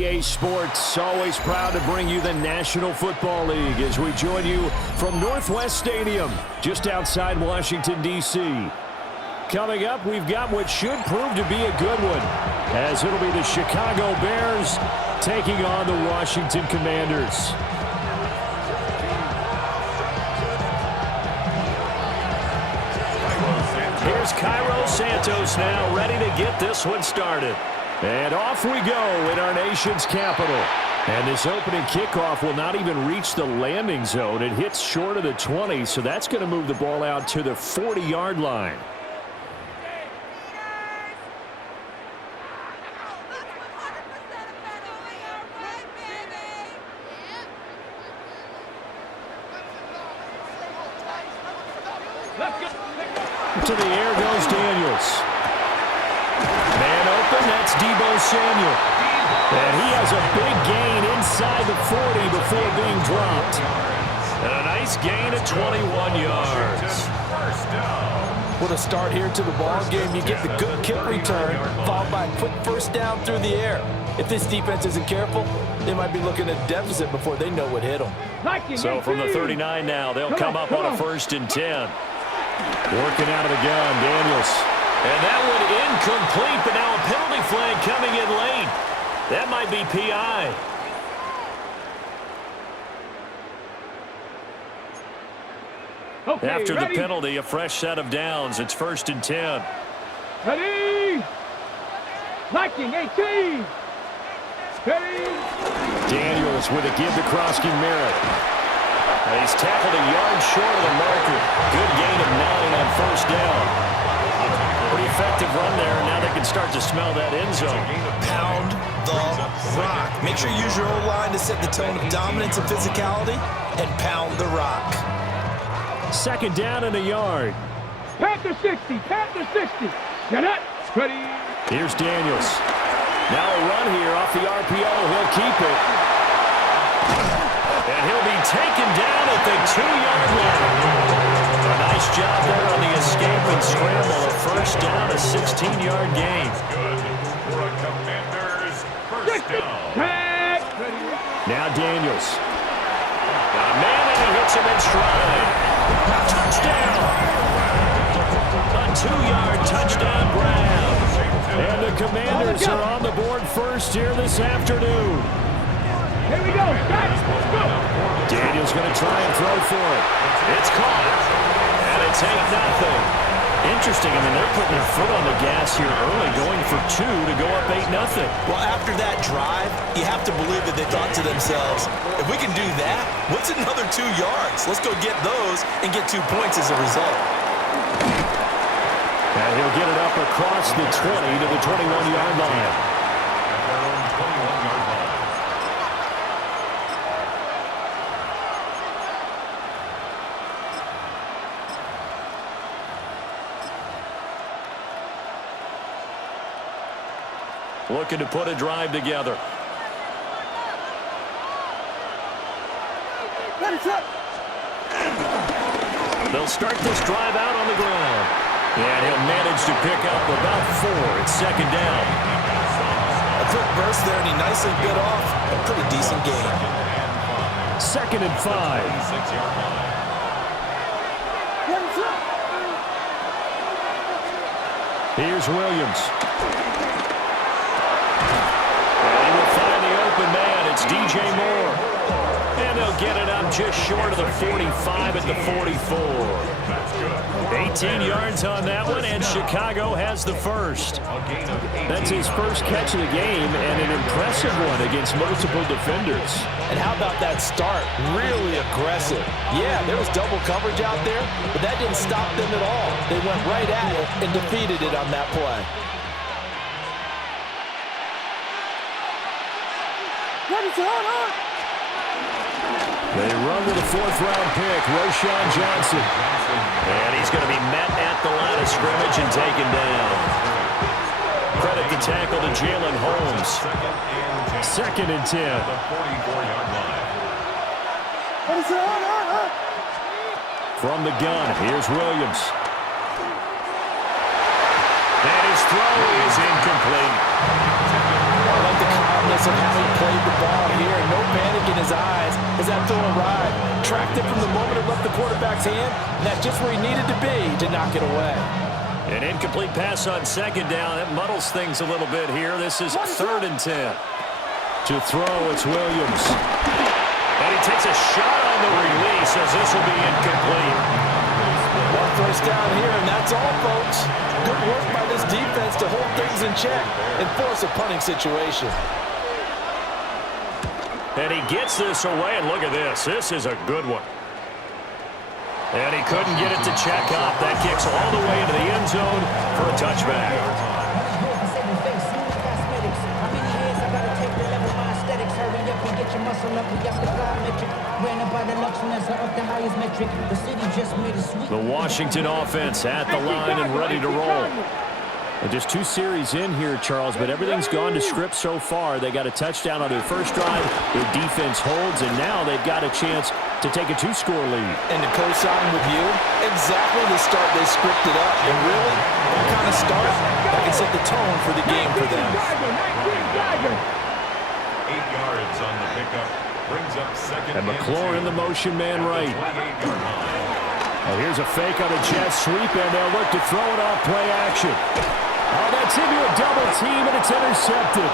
EA Sports, always proud to bring you the National Football League as we join you from Northwest Stadium, just outside Washington, D.C. Coming up, we've got what should prove to be a good one, as it'll be the Chicago Bears taking on the Washington Commanders. Here's Cairo Santos now, ready to get this one started. And off we go in our nation's capital. And this opening kickoff will not even reach the landing zone. It hits short of the 20, so that's going to move the ball out to the 40-yard line. To the air goes Daniels. Man open, that's Deebo Samuel. And he has a big gain inside the 40 before being dropped. And a nice gain of 21 yards. What a start here to the ball game. You get the good kick return, followed by a quick first down through the air. If this defense isn't careful, they might be looking at a deficit before they know what hit them. So from the 39 now, they'll come up on a 1st and 10. Working out of the gun, Daniels. And that one incomplete, but now a penalty flag coming in late. That might be PI. Okay, after ready? the penalty, a fresh set of downs. It's 1st and 10. Ready? Liking 18. Ready? Daniels with a give to Krosky Merritt. He's tackled a yard short of the marker. Good gain of 9 on 1st down. Pretty effective run there, and now they can start to smell that end zone. Pound the rock. Make sure you use your O-line to set the tone of dominance and physicality, and pound the rock. 2nd down and a yard. Panther 60. Panther 60. Get it. Ready? Here's Daniels. Now a run here off the RPO. He'll keep it. And he'll be taken down at the 2-yard line. A nice job there on the escape and scramble. A 1st down, a 16-yard gain. For a Commanders first down. Now Daniels. Got a man and he hits him in stride. Touchdown. A 2-yard touchdown grab. And the Commanders are on the board first here this afternoon. Here we go. Let's go. Daniels going to try and throw for it. It's caught. And it's 8-0. Interesting. I mean, they're putting their foot on the gas here early, going for 2 to go up 8-0. Well, after that drive, you have to believe that they thought to themselves, if we can do that, what's another 2 yards? Let's go get those and get 2 points as a result. And he'll get it up across the 20 to the 21-yard line. Looking to put a drive together. They'll start this drive out on the ground. And he'll manage to pick up about 4. It's 2nd down. A quick burst there, and he nicely bit off a pretty decent gain. 2nd and 5. Here's Williams. And he will find the open man. It's DJ Moore. And they'll get it up just short of the 45 at the 44. 18 yards on that one, and Chicago has the first. That's his first catch of the game, and an impressive one against multiple defenders. And how about that start? Really aggressive. Yeah, there was double coverage out there, but that didn't stop them at all. They went right at it and defeated it on that play. They run with a 4th-round pick, Roschon Johnson. And he's going to be met at the line of scrimmage and taken down. Credit the tackle to Jalen Holmes. 2nd and 10. From the gun, here's Williams. And his throw is incomplete. I like the mindfulness of how he played the ball here. No panic in his eyes as that throw arrived. Tracked it from the moment it left the quarterback's hand, and that's just where he needed to be to knock it away. An incomplete pass on second down. That muddles things a little bit here. This is 3rd and 10. To throw, it's Williams. And he takes a shot on the release as this will be incomplete. Well, first down here, and that's all, folks. Good work by this defense to hold things in check and force a punting situation. And he gets this away, and look at this. This is a good one. And he couldn't get it to check up. That kicks all the way into the end zone for a touchback. The Washington offense at the line and ready to roll. And just 2 series in here, Charles, but everything's gone to script so far. They got a touchdown on their first drive. Their defense holds, and now they've got a chance to take a 2-score lead. And to co-sign with you, exactly the start they scripted up. And really, that kind of start, that can set the tone for the game for them. 8 yards on the pickup. Brings up second and McLaurin in the motion man right. Oh, here's a fake on a jet sweep, and they'll look to throw it off play action. Oh, that's into a double team, and it's intercepted.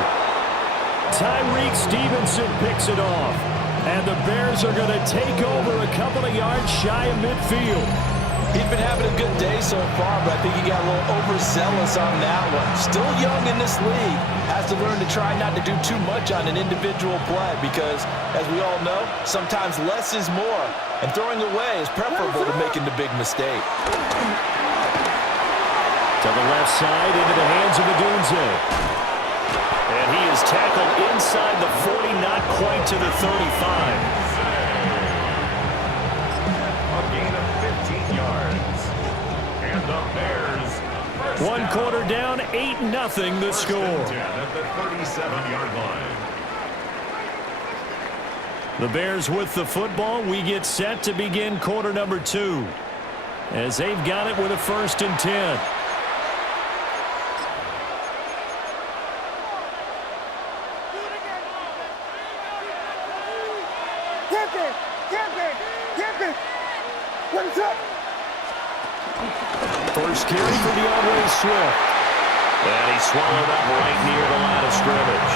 Tyreek Stevenson picks it off. And the Bears are going to take over a couple of yards shy of midfield. He's been having a good day so far, but I think he got a little overzealous on that one. Still young in this league. Has to learn to try not to do too much on an individual play because, as we all know, sometimes less is more. And throwing away is preferable to making the big mistake. To the left side, into the hands of Adunze. And he is tackled inside the 40, not quite to the 35. A gain of 15 yards. And the Bears. 1 quarter down, 8-0 the score. At the 37-yard line. The Bears with the football. We get set to begin quarter number 2. As they've got it with a 1st and 10. First carry for DeAndre Swift. And he swallowed up right near the line of scrimmage.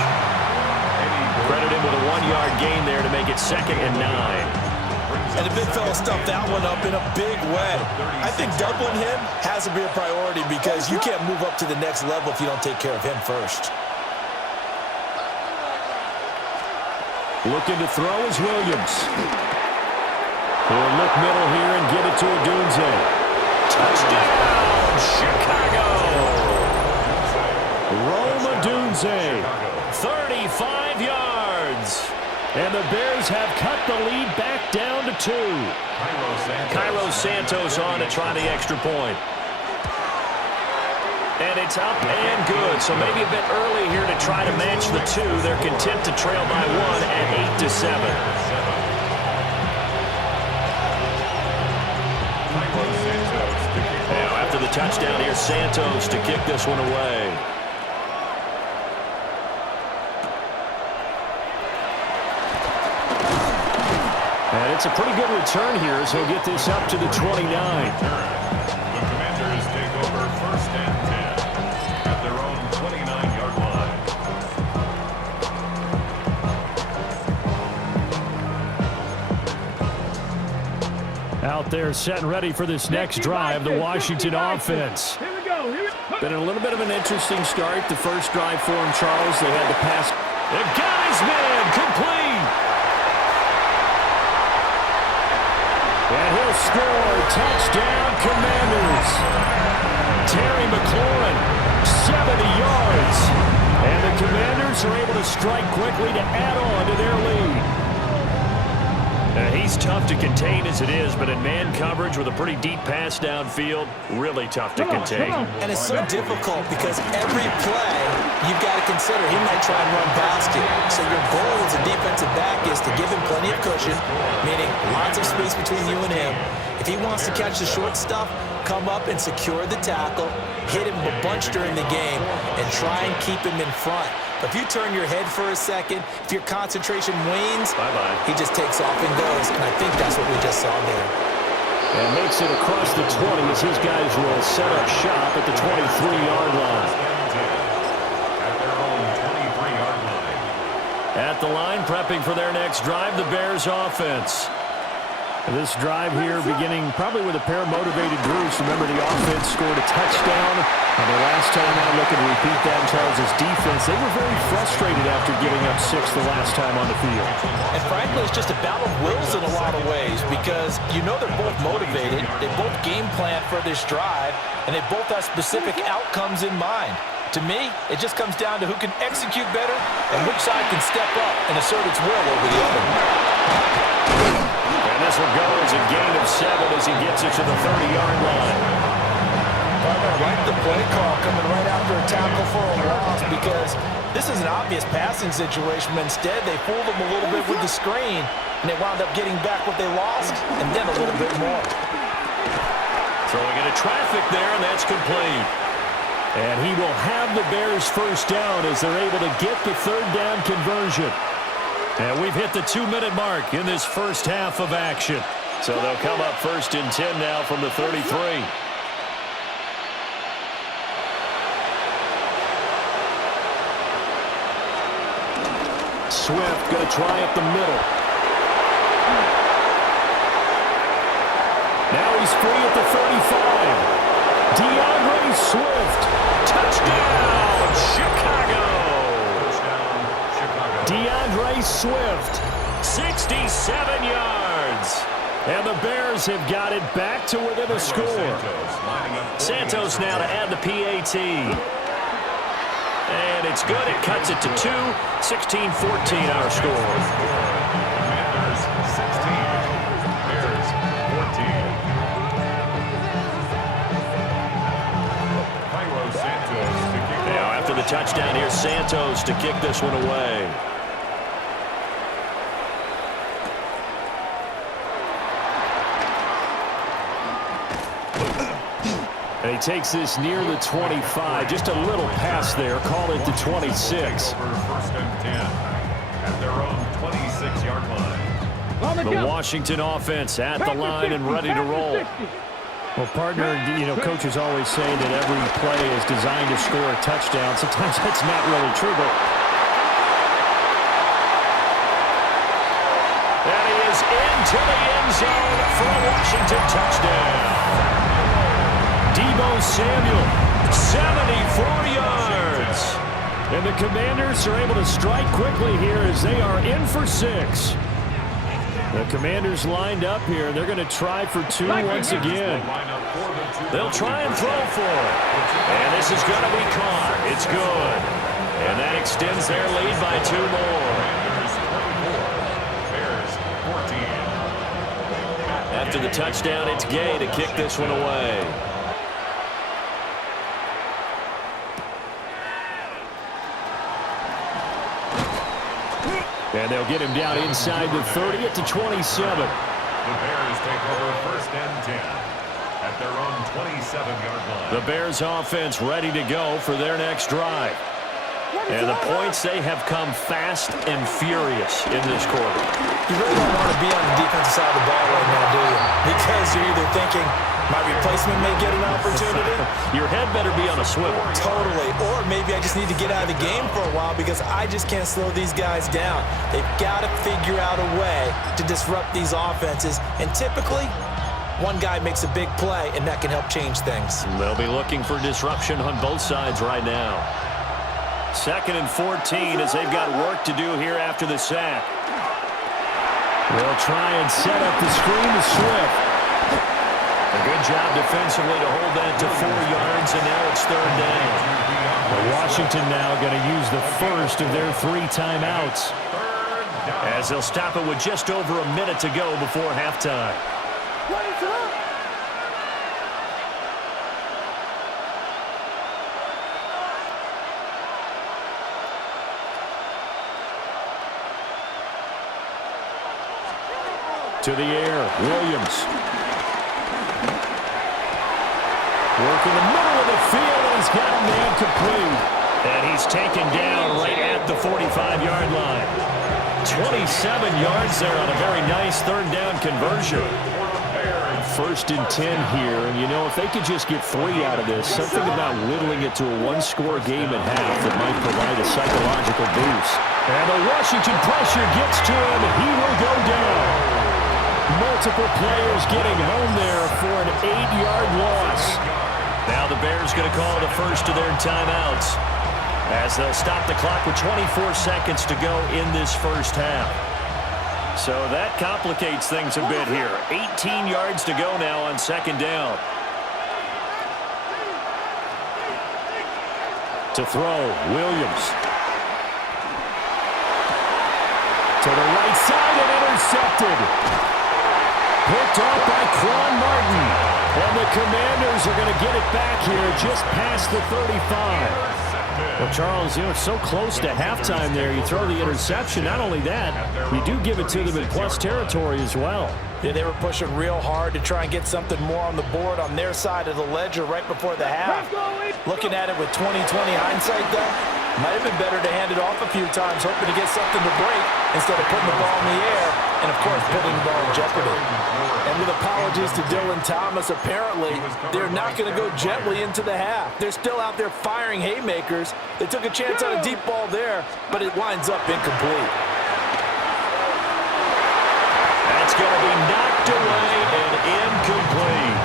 Credit him with a 1-yard gain there to make it 2nd and 9. And the big fella stuffed that one up in a big way. I think doubling him has to be a priority because you can't move up to the next level if you don't take care of him first. Looking to throw is Williams. He'll look middle here and get it to Adunze. Touchdown, Chicago! Rome Adunze, 35 yards. And the Bears have cut the lead back down to 2. Cairo Santos on to try the extra point. And it's up and good. So maybe a bit early here to try to match the 2. They're content to trail by 1 at 8-7. Now after the touchdown, here's Santos to kick this one away. And it's a pretty good return here as he'll get this up to the 29. The Commanders take over 1st and 10 at their own 29-yard line. Out there set and ready for this next drive, the Washington offense. Here we go. Been a little bit of an interesting start. The first drive for him, Charles. They had to pass. They've got his man complete. And he'll score. Touchdown, Commanders. Terry McLaurin, 70 yards. And the Commanders are able to strike quickly to add on to their lead. He's tough to contain as it is, but in man coverage with a pretty deep pass downfield, really tough to contain. And it's so difficult because every play you've got to consider he might try and run past you. So your goal as a defensive back is is to give him plenty of cushion, meaning lots of space between you and him. If he wants to catch the short stuff, come up and secure the tackle, hit him a bunch during the game, and try and keep him in front. But if you turn your head for a second, if your concentration wanes, he just takes off and goes, and I think that's what we just saw there. And makes it across the 20 as his guys will set up shop at the 23-yard line. At their own 23-yard line. At the line, prepping for their next drive, the Bears offense. This drive here beginning probably with a pair of motivated groups. Remember, the offense scored a touchdown. And the last time out, looking to repeat that in Charles' defense, they were very frustrated after giving up 6 the last time on the field. And frankly, it's just a battle of wills in a lot of ways because you know they're both motivated. They both game plan for this drive, and they both have specific outcomes in mind. To me, it just comes down to who can execute better and which side can step up and assert its will over the other. And this will go as a gain of 7 as he gets it to the 30-yard line. Partner, I like the play call coming right after a tackle for a loss because this is an obvious passing situation, but instead they fooled them a little bit with the screen, and they wound up getting back what they lost and then a little bit more. Throwing into traffic there, and that's complete. And he will have the Bears first down as they're able to get the third down conversion. And we've hit the 2-minute mark in this first half of action. So they'll come up first and 10 now from the 33. Swift going to try up the middle. Now he's free at the 35. DeAndre Swift. Touchdown, Chicago. DeAndre Swift, 67 yards. And the Bears have got it back to within a score. Santos now to add the PAT. And it's good. It cuts it to 2. 16-14 our score. Commanders 16. Bears 14. Santos to kick. Now after the touchdown, here's Santos to kick this one away. And he takes this near the 25. Just a little pass there. Call it the 26. First and 10 at their own 26-yard line. The Washington offense at the line and ready to roll. Well, partner, you know, coaches always say that every play is designed to score a touchdown. Sometimes that's not really true, but... And he is into the end zone for a Washington touchdown. Deebo Samuel, 74 yards. And the Commanders are able to strike quickly here as they are in for 6. The Commanders lined up here. They're going to try for 2 once again. They'll try and throw for it. And this is going to be caught. It's good. And that extends their lead by 2 more. After the touchdown, it's Gay to kick this one away. And they'll get him down inside the 30 at the 27. The Bears take over first and 10 at their own 27-yard line. The Bears offense ready to go for their next drive. And the points, they have come fast and furious in this quarter. You really don't want to be on the defensive side of the ball right now, do you? Because you're either thinking, my replacement may get an opportunity. Your head better be on a swivel. Totally. Or maybe I just need to get out of the game for a while because I just can't slow these guys down. They've got to figure out a way to disrupt these offenses. And typically, one guy makes a big play, and that can help change things. They'll be looking for disruption on both sides right now. 2nd and 14 as they've got work to do here after the sack. They'll try and set up the screen to Swift. A good job defensively to hold that to 4 yards, and now it's 3rd down. Washington now going to use the first of their 3 timeouts as they'll stop it with just over a minute to go before halftime. To the air, Williams. Working the middle of the field, and he's got a man complete. And he's taken down right at the 45-yard line. 27 yards there on a very nice third down conversion. 1st and 10 here, and you know, if they could just get 3 out of this, something about whittling it to a one-score game at half that might provide a psychological boost. And the Washington pressure gets to him, and he will go down. Multiple players getting home there for an 8-yard loss. Now the Bears going to call the first of their timeouts as they'll stop the clock with 24 seconds to go in this first half. So that complicates things a bit here. 18 yards to go now on 2nd down. To throw, Williams. To the right side and intercepted. Picked off by Quan Martin. And the Commanders are going to get it back here just past the 35. Well, Charles, you know, it's so close to halftime there. You throw the interception. Not only that, you do give it to them in plus territory as well. Yeah, they were pushing real hard to try and get something more on the board on their side of the ledger right before the half. Looking at it with 20/20 hindsight, though, might have been better to hand it off a few times, hoping to get something to break instead of putting the ball in the air and, of course, putting the ball in jeopardy. And with apologies to Dylan Thomas, apparently they're not going to go gently into the half. They're still out there firing haymakers. They took a chance on a deep ball there, but it winds up incomplete. That's going to be knocked away and incomplete.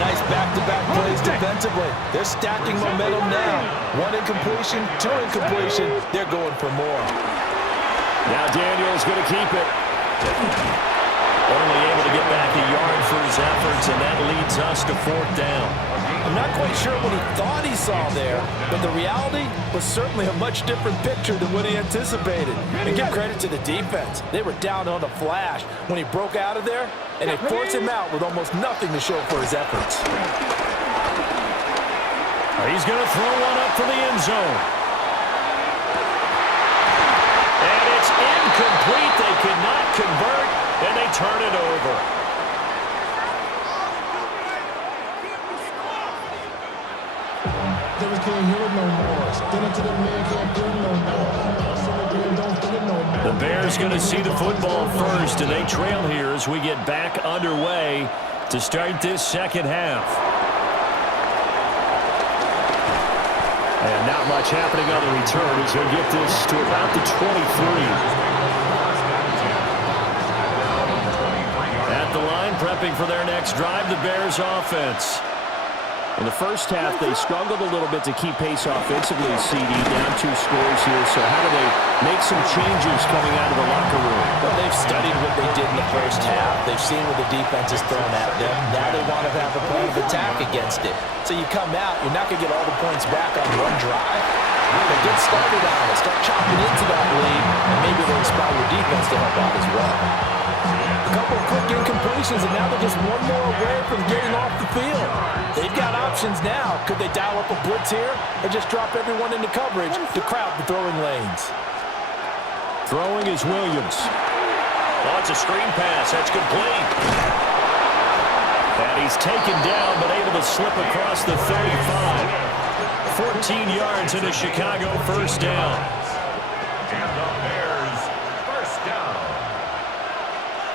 Nice back-to-back plays defensively. They're stacking momentum now. 1 incompletion, 2 incompletion. They're going for more. Now Daniel's going to keep it. Only able to get back a yard for his efforts, and that leads us to 4th down. I'm not quite sure what he thought he saw there, but the reality was certainly a much different picture than what he anticipated. And give credit to the defense. They were down on a flash when he broke out of there, and they forced him out with almost nothing to show for his efforts. He's going to throw one up for the end zone. And it's incomplete. They cannot convert, and they turn it over. The Bears going to see the football first, and they trail here as we get back underway to start this second half. And not much happening on the return as they'll get this to about the 23. At the line, prepping for their next drive, the Bears offense. In the first half, they struggled a little bit to keep pace offensively, CD, down 2 scores here. So how do they make some changes coming out of the locker room? Well, they've studied what they did in the first half. They've seen what the defense has thrown at them. Now they want to have a plan of attack against it. So you come out, you're not going to get all the points back on one drive. But get started on it. Start chopping into that lead, and maybe they'll inspire your defense to help out as well. A couple of quick incompletions, and now they're just one more away from getting off the field. They've got options now. Could they dial up a blitz here or just drop everyone into coverage to crowd the throwing lanes? Throwing is Williams. Oh, it's a screen pass. That's complete. And he's taken down but able to slip across the 35. 14 yards into Chicago, first down. And the Bears, first down.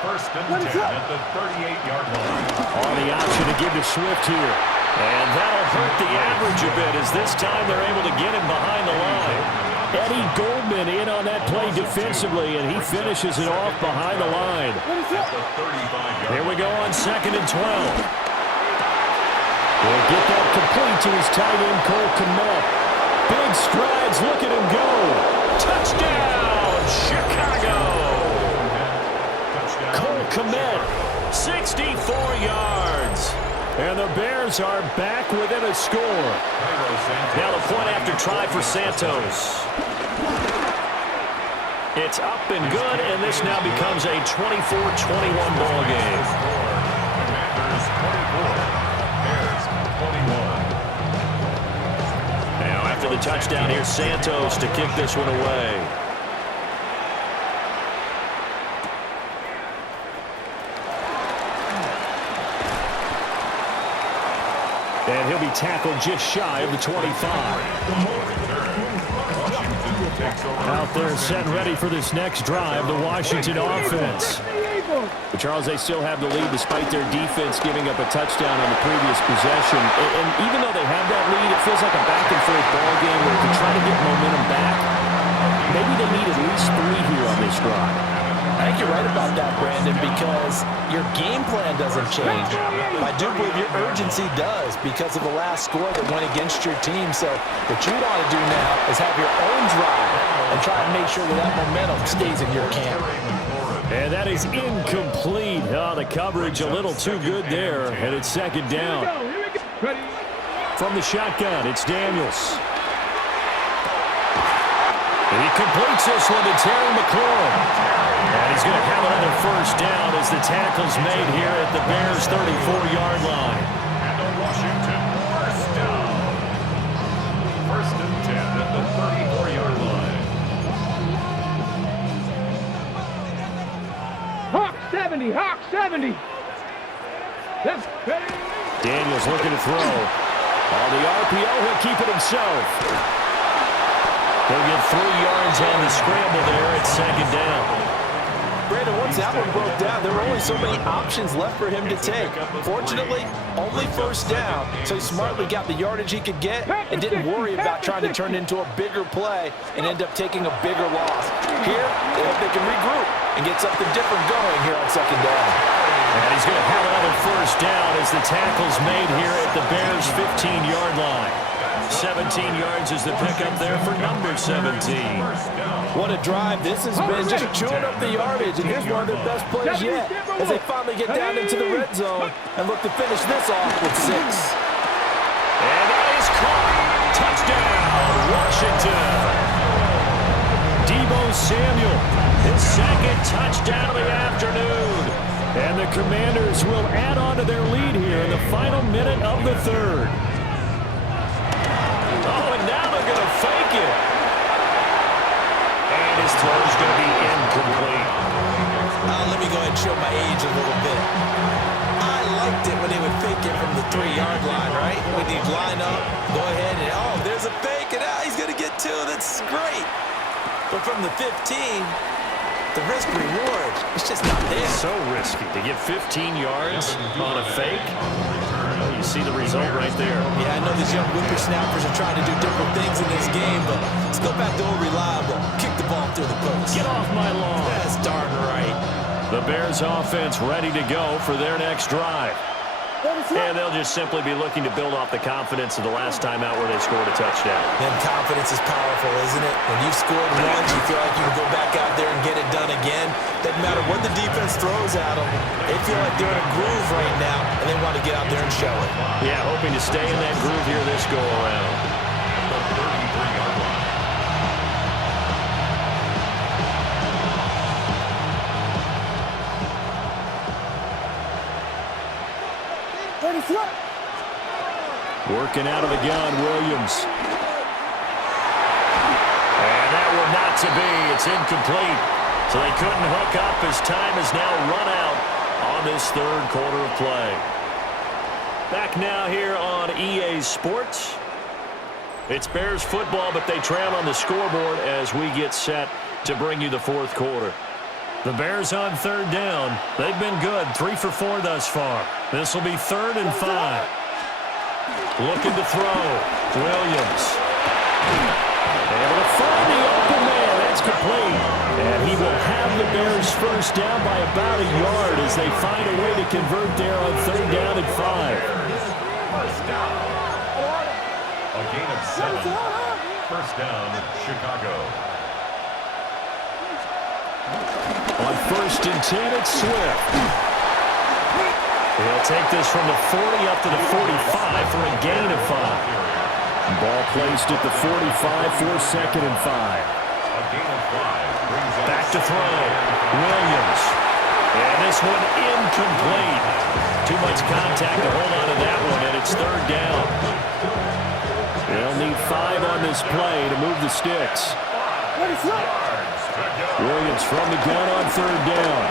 1st and 10 at the 38-yard line. On the option to give to Swift here. And that'll hurt the average a bit as this time they're able to get him behind the line. Eddie Goldman in on that play defensively, and he finishes it off behind the line. Here we go on 2nd and 12. We'll get that complete to his tight end, Cole Kmet. Big strides, look at him go. Touchdown, Chicago! Cole Kmet, 64 yards. And the Bears are back within a score. Now the point after try for Santos. It's up and good, and this now becomes a 24-21 ball game. Commanders 24, Bears 21. Now after the touchdown, here's Santos to kick this one away. And he'll be tackled just shy of the 25. Out there set and ready for this next drive, the Washington offense. But Charles, they still have the lead despite their defense giving up a touchdown on the previous possession. And even though they have that lead, it feels like a back-and-forth ball game where to try to get momentum back, maybe they need at least 3 here on this drive. I think you're right about that, Brandon, because your game plan doesn't change. I do believe your urgency does because of the last score that went against your team. So what you want to do now is have your own drive and try and make sure that momentum stays in your camp. And that is incomplete. Oh, the coverage a little too good there, and it's second down. From the shotgun, it's Daniels. He completes this one to Terry McLaurin. And he's going to have another first down as the tackle's made here at the Bears' 34-yard line. And the Washington first down. First and 10 at the 34-yard line. Hawk 70, Hawk 70. Daniels looking to throw. On the RPO, he'll keep it himself. He'll get 3 yards on the scramble there at second down. Brandon, once that one broke down, there were only so many options left for him to take. Fortunately, only first down, so he smartly got the yardage he could get and didn't worry about trying to turn it into a bigger play and end up taking a bigger loss. Here, they hope they can regroup and get something different going here on second down. And he's going to have another first down as the tackle's made here at the Bears' 15-yard line. 17 yards is the pickup there for number 17. What a drive this has been, just chewing up the yardage, and here's one of their best plays yet as they finally get down into the red zone and look to finish this off with 6. And that is caught. Touchdown, Washington. Deebo Samuel, his second touchdown of the afternoon. And the Commanders will add on to their lead here in the final minute of the third. Oh, and now they're going to fake it. And his throw is going to be incomplete. Let me go ahead and show my age a little bit. I liked it when they would fake it from the 3-yard line, right? When you line up, go ahead and, oh, there's a fake, and he's going to get 2. That's great. But from the 15, the risk reward, it's just not there. So risky to get 15 yards on a fake. Well, you see the result right there. Yeah, I know these young whippersnappers are trying to do different things in this game, but let's go back to old reliable. Kick the ball through the post. Get off my lawn. That's darn right. The Bears offense ready to go for their next drive. And they'll just simply be looking to build off the confidence of the last time out where they scored a touchdown. And confidence is powerful, isn't it? When you've scored once, you feel like you can go back out there and get it done again. Doesn't matter what the defense throws at them. They feel like they're in a groove right now, and they want to get out there and show it. Yeah, hoping to stay in that groove here this go-around. The 33-yard line. Working out of the gun, Williams. And that will not to be. It's incomplete. So they couldn't hook up as time has now run out on this third quarter of play. Back now here on EA Sports. It's Bears football, but they trail on the scoreboard as we get set to bring you the fourth quarter. The Bears on third down. They've been good, 3 for 4 thus far. This will be 3rd and 5. Looking to throw. Williams. Able to find the open man. That's complete. And he will have the Bears first down by about a yard as they find a way to convert there on 3rd down and 5. First down. A gain of 7. First down, Chicago. On 1st and 10, it's Swift. He'll take this from the 40 up to the 45 for a gain of 5. Ball placed at the 45 for 2nd and 5. A gain of 5. Back to throw. Williams. And this one incomplete. Too much contact to hold on to that one, and it's 3rd down. They'll need 5 on this play to move the sticks. Williams from the gun on 3rd down.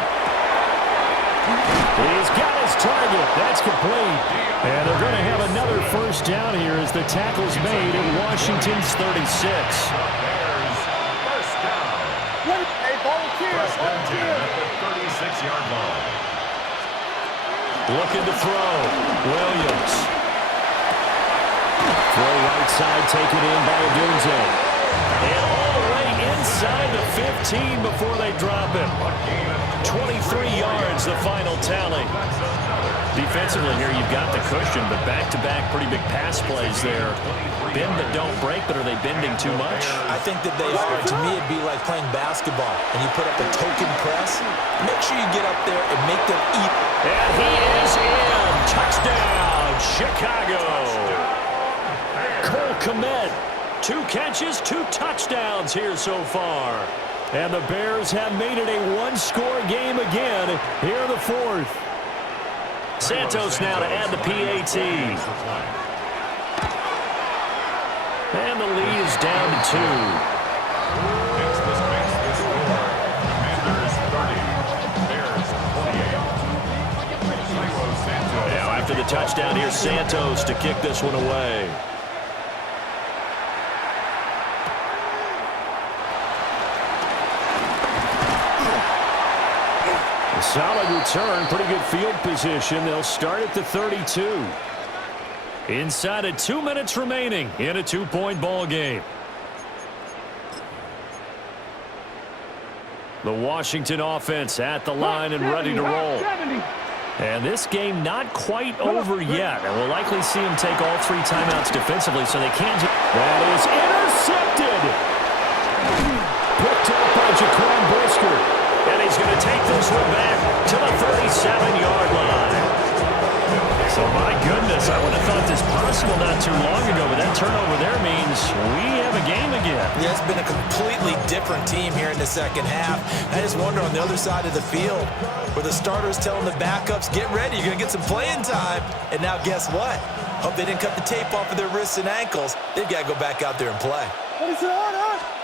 He's got his target. That's complete. And they're going to have another first down here as the tackle's made at Washington's 36. First down. Hey, volunteer. First and 10 at the 36-yard line. Looking to throw. Williams. Throw right side, taken in by Adunze. And all the way inside the 15 before they drop him. 23 yards, the final tally. Defensively here, you've got the cushion, but back-to-back pretty big pass plays there. Bend but don't break, but are they bending too much? I think that they are. To me, it'd be like playing basketball, and you put up a token press. Make sure you get up there and make them eat. And he is in. Touchdown, Chicago. Cole Kmet, 2 catches, 2 touchdowns here so far. And the Bears have made it a one-score game again here in the 4th. Santos now to add the PAT. And the lead is down to 2. This makes the score. Commanders 30. Bears 28. Now after the touchdown, here's Santos to kick this one away. Solid return, pretty good field position. They'll start at the 32. Inside of 2 minutes remaining in a 2-point ball game. The Washington offense at the line and ready to roll. And this game not quite over yet. And we'll likely see him take all 3 timeouts defensively so they can't. That is intercepted. Picked up by Jaquan Brisker. And he's going to take this one back to the 37-yard line. So, my goodness, I would have thought this possible not too long ago, but that turnover there means we have a game again. Yeah, it's been a completely different team here in the second half. I just wonder on the other side of the field where the starters telling the backups, get ready, you're going to get some playing time. And now guess what? Hope they didn't cut the tape off of their wrists and ankles. They've got to go back out there and play. What is it on, huh?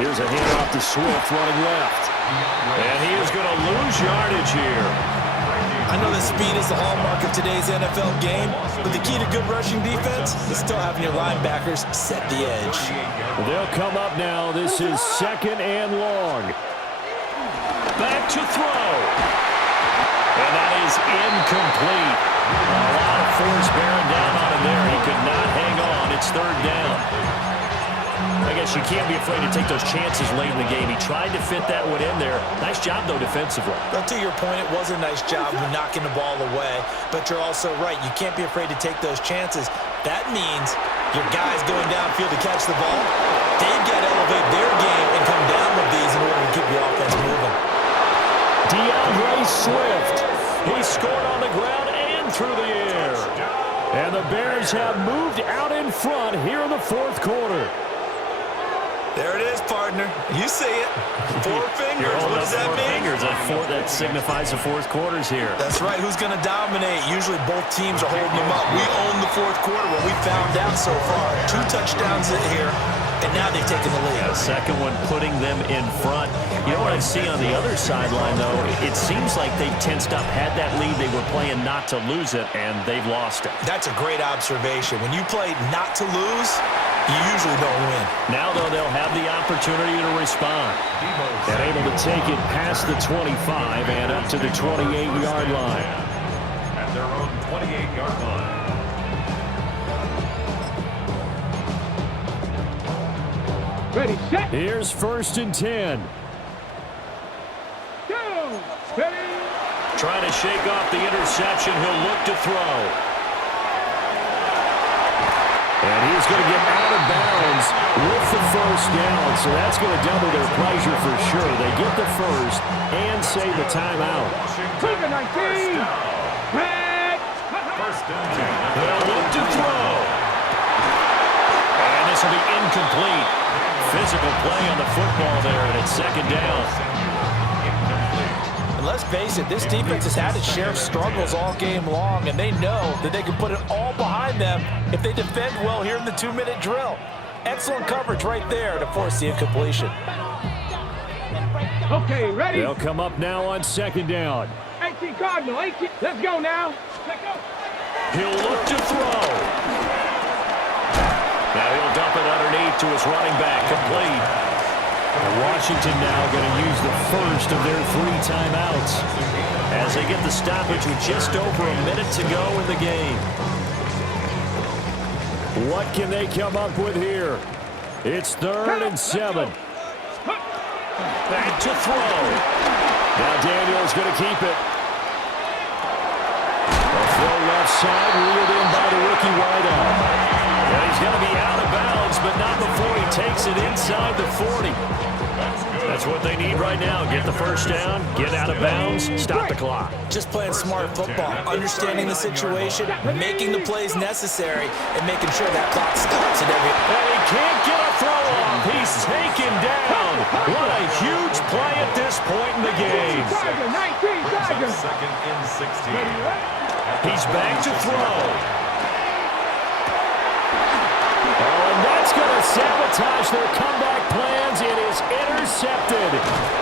Here's a handoff to Swift running left. And he is going to lose yardage here. I know that speed is the hallmark of today's NFL game, but the key to good rushing defense is still having your linebackers set the edge. They'll come up now. This is 2nd and long. Back to throw. And that is incomplete. A lot of force bearing down on him there. He could not hang on. It's 3rd down. I guess you can't be afraid to take those chances late in the game. He tried to fit that one in there. Nice job, though, defensively. Well, to your point, it was a nice job of knocking the ball away, but you're also right. You can't be afraid to take those chances. That means your guys going downfield to catch the ball, they've got to elevate their game and come down with these in order to keep the offense moving. DeAndre Swift. He scored on the ground and through the air. And the Bears have moved out in front here in the 4th quarter. There it is, partner. You see it. 4 fingers. What does that mean? Fingers. That signifies the 4th quarter's here. That's right. Who's going to dominate? Usually both teams are holding them up. We own the 4th quarter. What we found out so far. 2 touchdowns in here, and now they've taken the lead. The second one putting them in front. You know what I see on the other sideline, though? It seems like they've tensed up, had that lead. They were playing not to lose it, and they've lost it. That's a great observation. When you play not to lose, you usually don't win. Now, though, they'll have the opportunity to respond. And able to take it past the 25 and up to the 28-yard line. At their own 28-yard line. Ready, set. Here's 1st and 10. Go. Ready. Trying to shake off the interception. He'll look to throw. And he's going to get out of bounds with the first down. So that's going to double their pleasure for sure. They get the first and save the timeout. Take a 19. Red. First and 10. They'll look to throw. And this will be incomplete. Physical play on the football there, and it's 2nd down. And let's face it, this defense has had its share of struggles all game long, and they know that they can put it all behind them if they defend well here in the 2-minute drill. Excellent coverage right there to force the incompletion. Okay, ready? They'll come up now on second down. 18 Cardinal, 18. Let's go now. Let's go. He'll look to throw. Now he'll dump it underneath to his running back, complete. And Washington now going to use the first of their 3 timeouts as they get the stoppage with just over a minute to go in the game. What can they come up with here? It's 3rd and 7. Back to throw. Now Daniel's going to keep it. A throw left side, reeled in by the rookie wideout. And he's going to be out of bounds, but not before he takes it inside the 40. That's what they need right now. Get the first down, get out of bounds, stop the clock. Just playing smart football, understanding the situation, making the plays necessary, and making sure that clock stops at every... And he can't get a throw off. He's taken down. What a huge play at this point in the game. 19 Tiger. Second and 16. He's back to throw. Oh, and that's going to sabotage their comeback plans. It is intercepted.